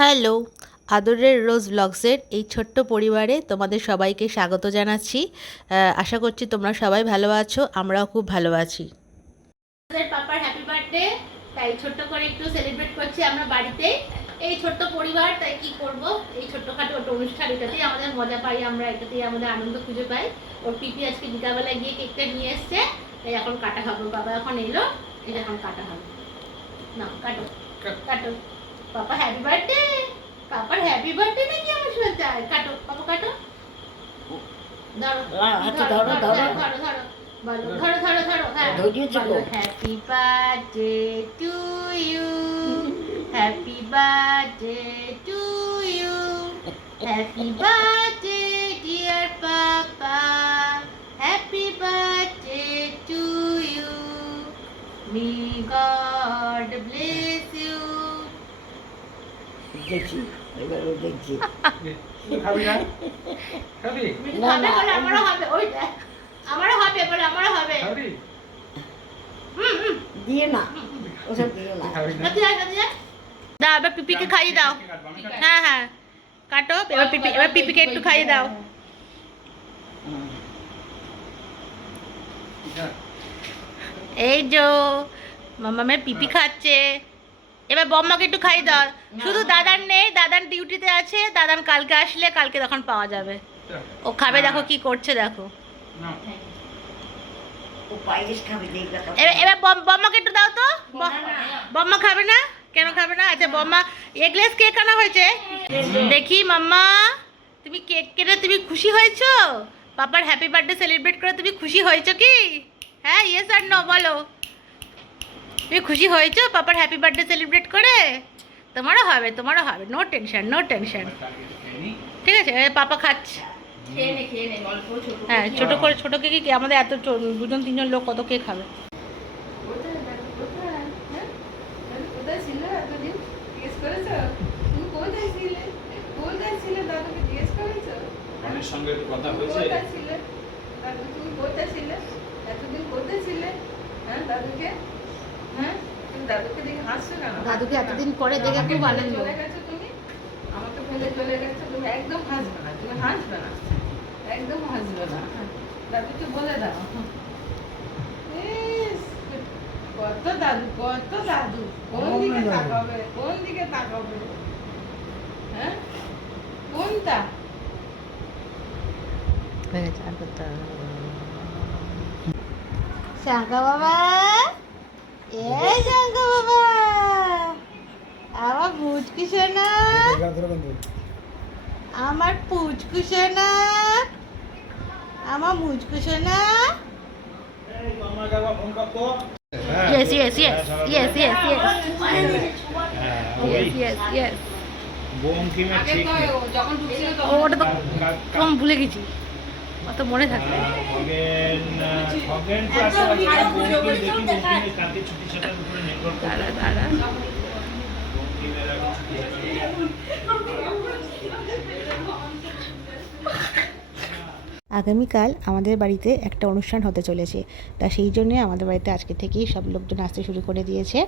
Hello, আদরের রোজ ব্লগসের এই ছোট্ট পরিবারে তোমাদের সবাইকে স্বাগত জানাচ্ছি। আশা করছি তোমরা সবাই ভালো আছো, আমরাও খুব ভালো আছি। পাপার হ্যাপি বার্থডে, তাই ছোট্ট করে একটু সেলিব্রেট করছি আমরা বাড়িতে। এই ছোট্ট পরিবার, তাই কি করব, এই ছোট্টখাটো একটা অনুষ্ঠান, এটাতেই আমাদের মজা পাই আমরা, এটাতেই আমাদের আনন্দ খুঁজে পাই। ওর পিপি আজকে বিকালবেলায় গিয়ে কেকটা নিয়ে এসছে, তাই এখন কাটা হবে। বাবা এখন এলো, এটা এখন কাটা হবে। না কাটো কাটো, পাপা হ্যাপি বার্থডে। পাপার হ্যাপি বার্থডে নাকি আমার শুনতে চাই। কাটো পাপা কাটো, ধরো ধরো ধরো ধরো ধরো বলো, ধরো ধরো ধরো, হ্যাঁ বলো happy birthday to you, happy birthday to you, happy birthday dear papa, happy birthday to you, may God bless you. দেখছি এবারও দেখছি খাবি না খাবি খাবে বলে আমারও হবে, ওই দেখ আমারও হবে বলে আমারও হবে। খাবি দিয়ে না ওসব দিও না খাবি না কাটি কাটি দাও, এবার পিপিকে খাইয়ে দাও। হ্যাঁ হ্যাঁ কাটো, এবার পিপিকে একটু খাইয়ে দাও। এই যে মামামের পিপি খাচ্ছে, এবার বম্মাকে একটু খাইয়ে দাও। শুধু দাদার নেই, দাদার ডিউটিতে আছে, দাদান কালকে আসলে কালকে তখন পাওয়া যাবে। ও খাবে, দেখো কি করছে দেখো। ও পায়েস খাবে দেখবে তো। এবার বম্মাকে একটু দাও তো। বম্মা খাবে না? কেন খাবে না? আচ্ছা বম্মা, এগলেস কেক আনা হয়েছে, দেখি মাম্মা তুমি কেক কেটে তুমি খুশি হয়েছো? পাপার হ্যাপি বার্থডে সেলিব্রেট করে তুমি খুশি হয়েছো কি? হ্যাঁ ইয়েস আর নো বলো, তুমি খুশি হয়েছো পাপার হ্যাপি বার্থডে সেলিব্রেট করে? তোমারও হবে, তোমারও হবে, নো টেনশন নো টেনশন। ঠিক আছে, পাপা খাচ্ছে। হ্যাঁ ছোট করে, ছোট কেক কি আমাদের এত দুজন তিনজন লোক কত কেক খাবে? সঙ্গে কথা হয়েছে দাদুকে এতদিন পরে দেখে খুব আনন্দ। আমাকে ফেলে চলে গেছো, তুমি একদম হাসবে না, তুমি হাসবে না, একদম হাসবে না। দাদুকে বলে দাও, ইস, কত দাদু কত দাদু, কোন দিকে তাকাবে, কোন দিকে তাকাবে, হ্যাঁ কোনটা? শাঙ্কা বাবা, এই শাঙ্কা বাবা, আমার পুচকু সোনা, আমার পুচকু সোনা, আমার মুচকু সোনা। Yes, yes, yes, yes, yes, yes, yes, yes, yes. আগে তো যখন ঢুকছিল ও ওটা তো কম ভুলে গেছি, অত মনে থাকে। দাঁড়া দাঁড়া, আগামীকাল আমাদের বাড়িতে একটা অনুষ্ঠান হতে চলেছে, তা সেই জন্যে আমাদের বাড়িতে আজকে থেকেই সব লোকজন আসতে শুরু করে দিয়েছে।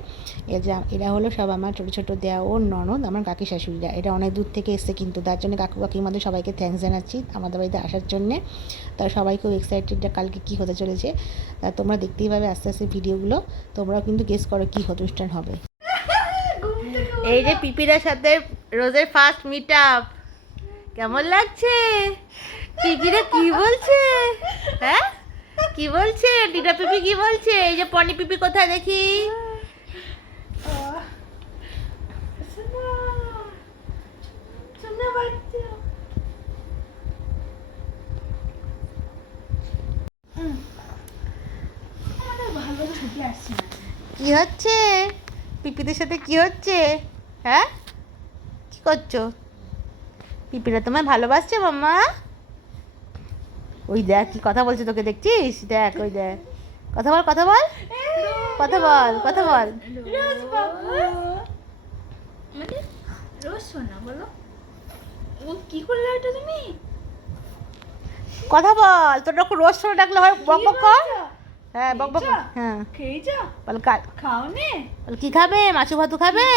এরা হলো সব আমার ছোটো ছোটো দেওর ননদ, আমার কাকি শাশুড়িরা। এটা অনেক দূর থেকে এসছে, কিন্তু তার জন্য কাকু কাকিমাদের সবাইকে থ্যাঙ্কস জানাচ্ছি আমাদের বাড়িতে আসার জন্যে। তারা সবাই খুব এক্সাইটেড কালকে কী হতে চলেছে। তা তোমরা দেখতেই পাবে আস্তে আস্তে ভিডিওগুলো, তোমরাও কিন্তু গেস করো কী অনুষ্ঠান হবে। এই যে পিপিদের সাথে রোজের ফার্স্ট মিট আপ, কেমন লাগছে? পিপিরা কি বলছে? হ্যাঁ কি বলছে? ডিডা পিপি কি বলছে? এই যে পনি পিপি কোথায় দেখি? কি হচ্ছে পিপিদের সাথে? কি হচ্ছে? হ্যাঁ কি করছো? পিপিরা তোমায় ভালোবাসছে মাম্মা? ওই দেখ কি কথা বলছে তোকে, দেখছিস? দেখ ওই দেখ, কথা বল কথা বল কথা বল কথা বল। রোজ শোনা বলো, ও কি করলে এটা তুমি? কথা বল, তোর রোজ শোনা ডাকলে হয় বক বক কর। হ্যাঁ বক বক, হ্যাঁ খেয়েছো? বল কাল খাওনি? বল কি খাবে? মাছু ভাতু খাবে?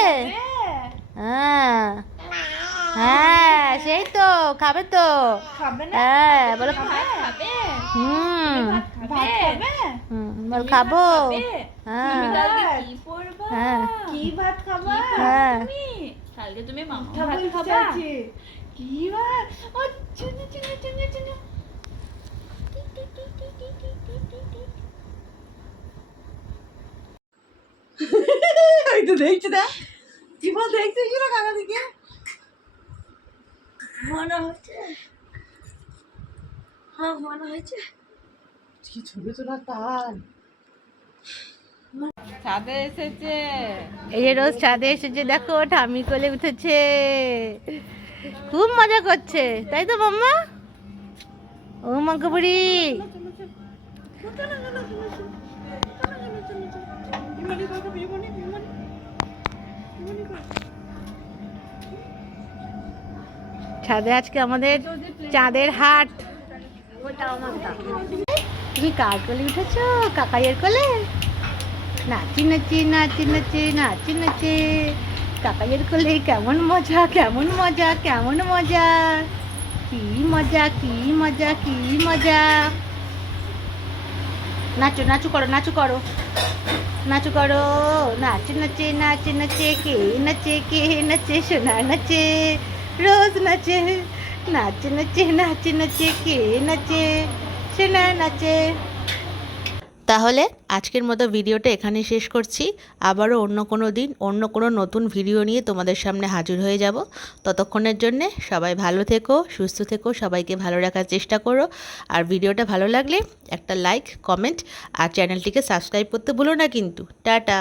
হ্যাঁ হ্যাঁ সেই তো খাবে তো খাবে না? হ্যাঁ বলো ভাত খাবে? হুম ভাত খাবে? বল খাবো খাবে? হ্যাঁ তুমি কালকে কি পরবা? হ্যাঁ। কি ভাত খাবা? হ্যাঁ। তুমি? কালকে তুমি মাংস মিঠা ভাত বলতে খাবা? চাইছি। কি ভাত? ও চুনু চুনু চুনু চুনু। টি টি টি টি টি টি টি টি টি। ওই তো দেখছি না জীবন দেখছিস না কাকা দিকে মনে হচ্ছে হ্যাঁ মনে হয়েছে কি ছোট ছোট তাল ছাদে এসেছে এই যে রোজ ছাদে এসেছে দেখো ঠামি কোলে উঠেছে খুব মজা করছে তাই তো মাম্মা ও মাঙ্কবুড়ি ছাদে আজকে আমাদের চাঁদের হাট তুমি কার কোলে উঠেছো কাকাইয়ের কোলে নাচি নাচি নাচি নাচি নাচি নাচি কাকাইয়ের কোলে কেমন মজা কেমন মজা কেমন মজা কি মজা কি মজা কি মজা নাচো নাচু করো নাচু করো নাচু করো নাচে নাচে নাচে নাচে কে নাচে সোনা নাচে রোজ নাচে নাচে নাচে নাচে নাচে কে নাচে সোনা নাচে তাহলে আজকের মতো ভিডিওটা এখানেই শেষ করছি আবারও অন্য কোনো দিন অন্য কোনো নতুন ভিডিও নিয়ে তোমাদের সামনে হাজির হয়ে যাব ততক্ষণের জন্যে সবাই ভালো থেকো সুস্থ থেকো সবাইকে ভালো রাখার চেষ্টা করো আর ভিডিওটা ভালো লাগলে একটা লাইক কমেন্ট আর চ্যানেলটিকে সাবস্ক্রাইব করতে ভুলো না কিন্তু টাটা।